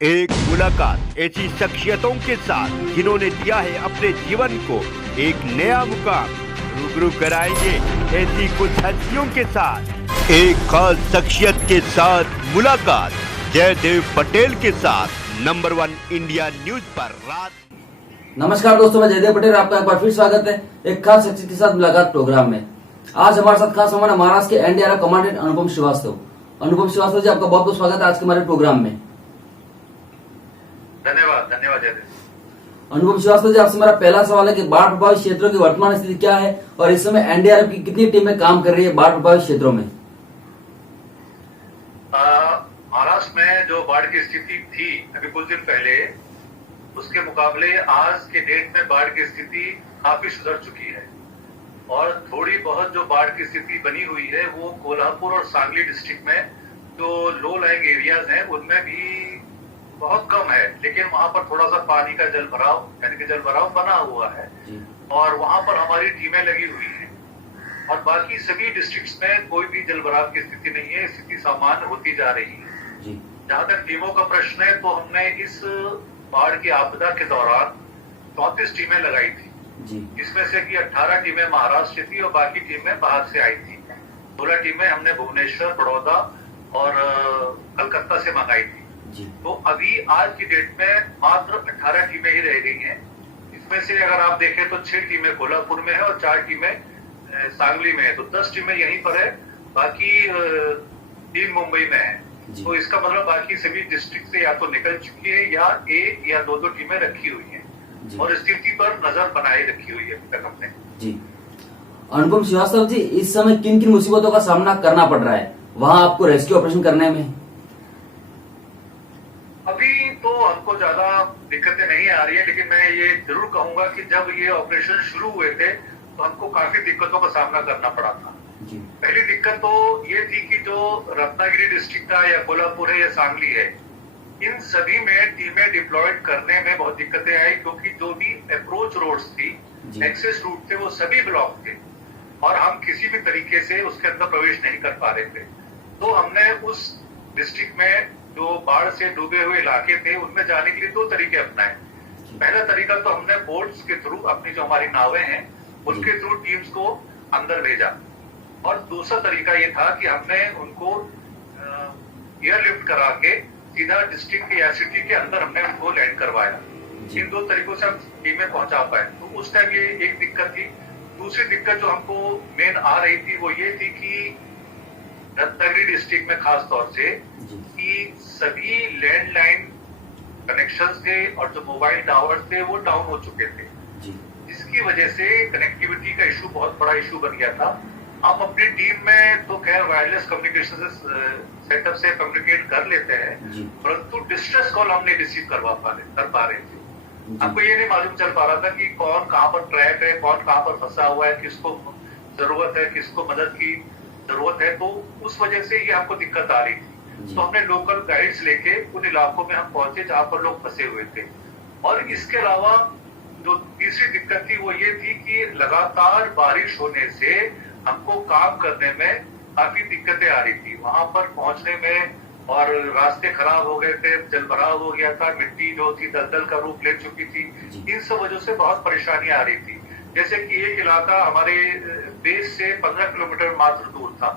एक मुलाकात ऐसी शख्सियतों के साथ जिन्होंने दिया है अपने जीवन को एक नया मुकाम। रूबरू कराएंगे ऐसी कुछ हस्तियों के साथ एक खास शख्सियत के साथ मुलाकात। जयदेव पटेल के साथ नंबर 1 इंडिया न्यूज पर रात। नमस्कार दोस्तों, मैं जयदेव पटेल, आपका एक बार फिर स्वागत है एक खास शख्सियत के साथ मुलाकात प्रोग्राम में। आज हमारे साथ खास हमारे महाराष्ट्र के एनडीआरएफ कमांडेंट अनुपम श्रीवास्तव। अनुपम श्रीवास्तव जी, आपका बहुत बहुत स्वागत है आज के हमारे प्रोग्राम में। धन्यवाद जयदेव। अनुपम श्रीवास्तव जी, आपसे मेरा पहला सवाल है कि बाढ़ प्रभावित क्षेत्रों की वर्तमान स्थिति क्या है और इस समय एनडीआरएफ की कितनी टीमें काम कर रही है बाढ़ प्रभावित क्षेत्रों में? महाराष्ट्र में जो बाढ़ की स्थिति थी अभी कुछ दिन पहले, उसके मुकाबले आज के डेट में बाढ़ की स्थिति काफी सुधर चुकी है और थोड़ी बहुत जो बाढ़ की स्थिति बनी हुई है वो कोल्हापुर और सांगली डिस्ट्रिक्ट में जो लो लाइंग एरियाज हैं उनमें भी बहुत कम है, लेकिन वहां पर थोड़ा सा पानी का जल भराव यानी कि जल भराव बना हुआ है और वहां पर हमारी टीमें लगी हुई हैं और बाकी सभी डिस्ट्रिक्ट्स में कोई भी जल भराव की स्थिति नहीं है, स्थिति सामान्य होती जा रही है। जहां तक टीमों का प्रश्न है तो हमने इस बाढ़ की आपदा के दौरान 34 टीमें लगाई थी, इसमें से कि 18 टीमें महाराष्ट्र थी और बाकी टीमें बाहर से आई थी। 16 टीमें हमने भुवनेश्वर, बड़ौदा और कलकत्ता से मंगाई थी। तो अभी आज की डेट में मात्र 18 टीमें ही रह गई हैं। इसमें से अगर आप देखें तो 6 टीमें कोल्हापुर में है और 4 टीमें सांगली में है, तो 10 टीमें यहीं पर है, बाकी 3 मुंबई में है। तो इसका मतलब बाकी सभी डिस्ट्रिक्ट से या तो निकल चुकी है या 1 या 2 टीमें रखी हुई हैं और स्थिति पर नजर बनाए रखी हुई है अभी तक हमने। जी अनुपम श्रीवास्तव जी, इस समय किन किन मुसीबतों का सामना करना पड़ रहा है वहां आपको रेस्क्यू ऑपरेशन करने में? अभी तो हमको ज्यादा दिक्कतें नहीं आ रही है, लेकिन मैं ये जरूर कहूंगा कि जब ये ऑपरेशन शुरू हुए थे तो हमको काफी दिक्कतों का सामना करना पड़ा था। पहली दिक्कत तो ये थी कि जो रत्नागिरी डिस्ट्रिक्ट का या कोल्हापुर है या सांगली है, इन सभी में टीमें डिप्लॉयड करने में बहुत दिक्कतें आई, क्योंकि जो भी अप्रोच रोड्स थी, एक्सेस रूट थे, वो सभी ब्लॉक थे और हम किसी भी तरीके से उसके अंदर प्रवेश नहीं कर पा रहे थे। तो हमने उस डिस्ट्रिक्ट में जो बाढ़ से डूबे हुए इलाके थे उनमें जाने के लिए 2 तरीके अपनाए। पहला तरीका तो हमने बोट्स के थ्रू, अपनी जो हमारी नावें हैं उसके थ्रू टीम्स को अंदर भेजा, और दूसरा तरीका ये था कि हमने उनको एयरलिफ्ट करा के सीधा डिस्ट्रिक्ट या सिटी के अंदर हमने उनको लैंड करवाया। इन 2 तरीकों से हम टीमें पहुंचा पाए। तो उस टाइम ये एक दिक्कत थी। दूसरी दिक्कत जो हमको मेन आ रही थी वो ये थी कि रत्नागिरी डिस्ट्रिक्ट में खास तौर से कि सभी लैंडलाइन कनेक्शंस थे और जो मोबाइल टावर्स थे वो डाउन हो चुके थे, जिसकी वजह से कनेक्टिविटी का इशू बहुत बड़ा इशू बन गया था। हम अपनी टीम में तो खैर वायरलेस कम्युनिकेशन सेटअप से कम्युनिकेट कर लेते हैं, परंतु डिस्ट्रेस कॉल हम नहीं रिसीव कर पा रहे थे। हमको ये नहीं मालूम चल पा रहा था कि कौन कहाँ पर ट्रैक है, कौन कहाँ पर फंसा हुआ है, किसको जरूरत है, किसको मदद की जरूरत है। तो उस वजह से ये हमको दिक्कत आ रही थी। तो हमने लोकल गाइड्स लेके उन इलाकों में हम पहुंचे जहां पर लोग फंसे हुए थे। और इसके अलावा जो तीसरी दिक्कत थी वो ये थी कि लगातार बारिश होने से हमको काम करने में काफी दिक्कतें आ रही थी, वहां पर पहुंचने में, और रास्ते खराब हो गए थे, जल भराव हो गया था, मिट्टी जो थी दलदल का रूप ले चुकी थी। इन सब वजह से बहुत परेशानी आ रही थी। जैसे कि एक इलाका हमारे बेस से 15 किलोमीटर मात्र दूर था,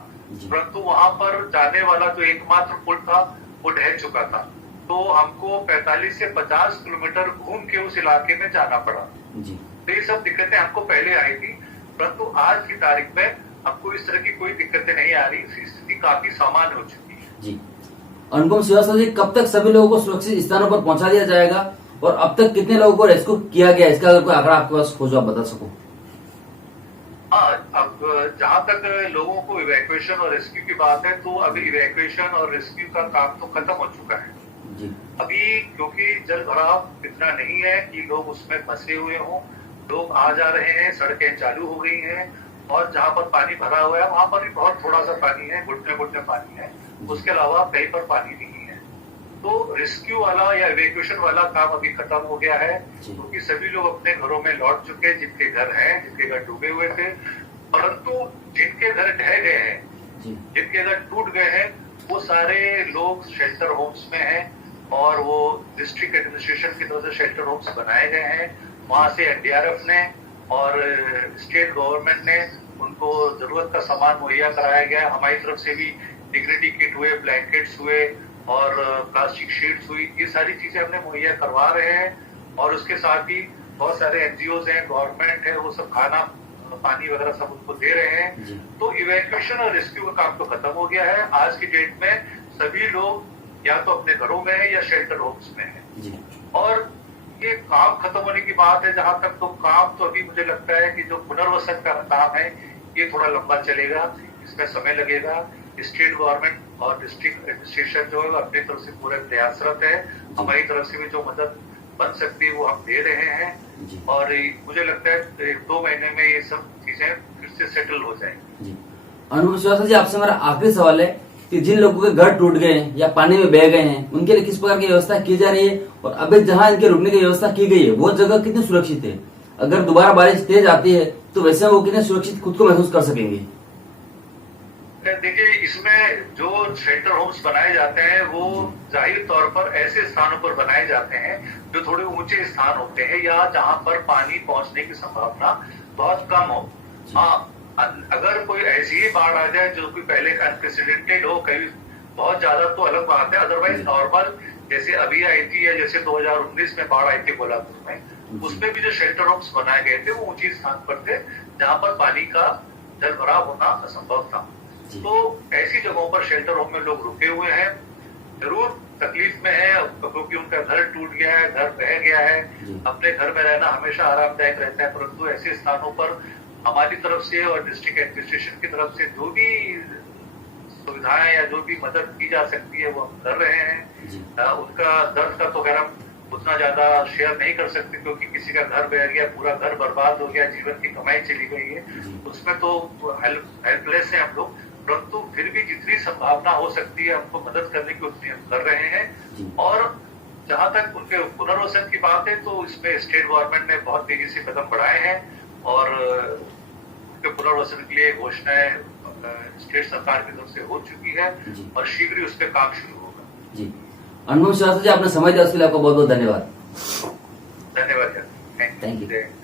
परंतु वहां पर जाने वाला जो एकमात्र पुल था वो ढह चुका था, तो हमको 45 से 50 किलोमीटर घूम के उस इलाके में जाना पड़ा। तो ये सब दिक्कतें हमको पहले आई थी, परंतु आज की तारीख में हमको इस तरह की कोई दिक्कतें नहीं आ रही, स्थिति काफी सामान्य हो चुकी है। जी अनुपम श्रीवास्तव जी, कब तक सभी लोगों को सुरक्षित स्थानों पर पहुंचा दिया जाएगा और अब तक कितने लोगों को रेस्क्यू किया गया, इसका अगर कोई आंकड़ा आपके पास हो जो आप बता सको? अब जहां तक लोगों को इवैक्यूएशन और रेस्क्यू की बात है, तो अभी इवैक्यूएशन और रेस्क्यू का काम तो खत्म हो चुका है। अभी क्योंकि जल भराव इतना नहीं है कि लोग उसमें फंसे हुए हों, लोग आ जा रहे हैं, सड़कें चालू हो गई हैं और जहां पर पानी भरा हुआ है वहां पर भी बहुत थोड़ा सा पानी है, घुटने पानी है, उसके अलावा कहीं पर पानी नहीं है। तो रेस्क्यू वाला या इवैक्यूएशन वाला काम अभी खत्म हो गया है, क्योंकि सभी लोग अपने घरों में लौट चुके, जिनके घर हैं, जिनके घर डूबे हुए थे। परंतु जिनके घर ढह गए हैं, जिनके घर टूट गए हैं, वो सारे लोग शेल्टर होम्स में हैं और वो डिस्ट्रिक्ट एडमिनिस्ट्रेशन की तरफ से शेल्टर होम्स बनाए गए हैं। वहां से एनडीआरएफ ने और स्टेट गवर्नमेंट ने उनको जरूरत का सामान मुहैया कराया गया। हमारी तरफ से भी डिग्निटी किट हुए, ब्लैंकेट्स हुए और प्लास्टिक शीट्स हुई, ये सारी चीजें हमने मुहैया करवा रहे हैं। और उसके साथ ही बहुत सारे एनजीओज हैं, गवर्नमेंट है, वो सब खाना पानी वगैरह सब उनको दे रहे हैं। तो इवैक्यूएशन और रेस्क्यू का काम तो खत्म हो गया है। आज की डेट में सभी लोग या तो अपने घरों में है या शेल्टर होम्स में है। और ये काम खत्म होने की बात है जहां तक, तो काम तो अभी मुझे लगता है कि जो पुनर्वसन का काम है ये थोड़ा लंबा चलेगा, इसमें समय लगेगा। स्टेट गवर्नमेंट और डिस्ट्रिक्ट एडमिनिस्ट्रेशन जो है अपनी तरफ से पूरे प्रयासरत है। हमारी तरफ से भी जो मदद बन सकती है वो हम दे रहे हैं। और मुझे लगता है 1-2 महीने में ये सब चीजें फिर से सेटल हो जाएंगी। अनुभव श्रीवास्तव जी, आपसे मेरा आखिरी सवाल है कि जिन लोगों के घर टूट गए हैं या पानी में बह गए हैं, उनके लिए किस प्रकार की व्यवस्था की जा रही है, और अभी जहां इनके रुकने की व्यवस्था की गई है वो जगह कितनी सुरक्षित है? अगर दोबारा बारिश तेज आती है तो वैसे वो कितने सुरक्षित खुद को महसूस कर सकेंगे? देखिए, इसमें जो शेल्टर होम्स बनाए जाते हैं वो जाहिर तौर पर ऐसे स्थानों पर बनाए जाते हैं जो थोड़े ऊंचे स्थान होते हैं या जहां पर पानी पहुंचने की संभावना बहुत कम हो। अगर कोई ऐसी ही बाढ़ आ जाए जो कोई पहले का अनप्रेसिडेंटेड हो, कहीं बहुत ज्यादा, तो अलग बात है। अदरवाइज नॉर्मल जैसे अभी आई थी या जैसे 2019 में बाढ़ आई थी कोल्हापुर में, उसमें भी जो शेल्टर होम्स बनाए गए थे वो ऊंची स्थान पर थे जहां पर पानी का जल भराव होना असंभव था। तो ऐसी जगहों पर शेल्टर होम में लोग रुके हुए हैं, जरूर तकलीफ में है क्योंकि उनका घर टूट गया है, घर बह गया है। अपने घर में रहना हमेशा आरामदायक रहता है, परंतु ऐसे स्थानों पर हमारी तरफ से और डिस्ट्रिक्ट एडमिनिस्ट्रेशन की तरफ से जो भी सुविधाएं या जो भी मदद की जा सकती है वो हम कर रहे हैं। उनका दर्द का तो खैर हम उतना ज्यादा शेयर नहीं कर सकते क्योंकि किसी का घर बह गया, पूरा घर बर्बाद हो गया, जीवन की कमाई चली गई है, उसमें तो हेल्पलेस है हम लोग। परंतु फिर भी जितनी संभावना हो सकती है हमको मदद करने की उतनी हम कर रहे हैं। और जहां तक उनके पुनर्वसन की बात है तो इसमें स्टेट गवर्नमेंट ने बहुत तेजी से कदम बढ़ाए हैं और उनके पुनर्वसन के लिए घोषणाएं स्टेट सरकार की तरफ से हो चुकी है और शीघ्र ही उस पर काम शुरू होगा। जी, अनुभव श्रीवास्तव जी, आपने समय दिया उसके लिए आपका बहुत बहुत धन्यवाद। धन्यवाद। Thank you.